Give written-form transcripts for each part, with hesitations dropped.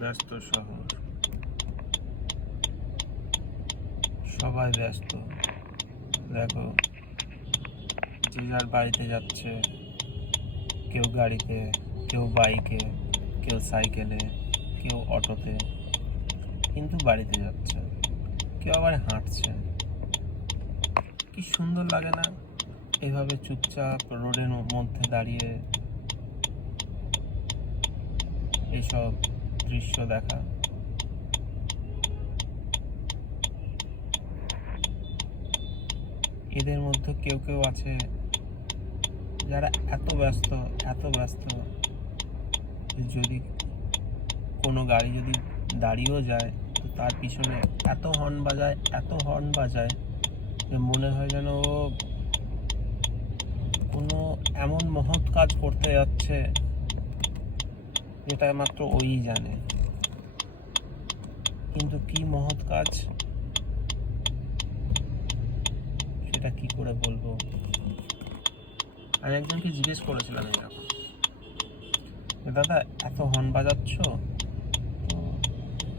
ব্যস্ত শহর, সবাই ব্যস্ত। দেখো, যে যার বাড়িতে যাচ্ছে, কেউ গাড়িতে, কেউ বাইকে, কেউ সাইকেলে, কেউ অটোতে, কিন্তু বাড়িতে যাচ্ছে। কেউ আবার হাঁটছে। কি সুন্দর লাগে না এভাবে চুপচাপ রোডের মধ্যে দাঁড়িয়ে এইসব দৃশ্য দেখা। এদের মধ্যে কেউ কেউ আছে যারা এত ব্যস্ত, এত ব্যস্ত, যদি কোনো গাড়ি যদি দাঁড়িয়েও যায় তো তার পিছনে এত হর্ন বাজায়, এত হর্ন বাজায় যে মনে হয় যেন ও কোনো এমন মহৎ কাজ করতে যাচ্ছে যেটা মাত্র ওই জানে। কিন্তু কি মহৎ কাজ সেটা কি করে বলবো। আমি একজনকে জিজ্ঞেস করেছিলাম এরকম, দাদা এত হর্ন বাজাচ্ছ,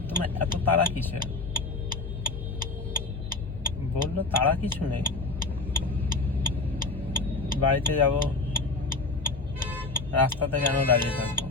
তোমার এত তাড়া কিসের? বললো তাড়া কিছু নেই, বাড়িতে যাব, রাস্তাতে কেন দাঁড়িয়ে থাকবো,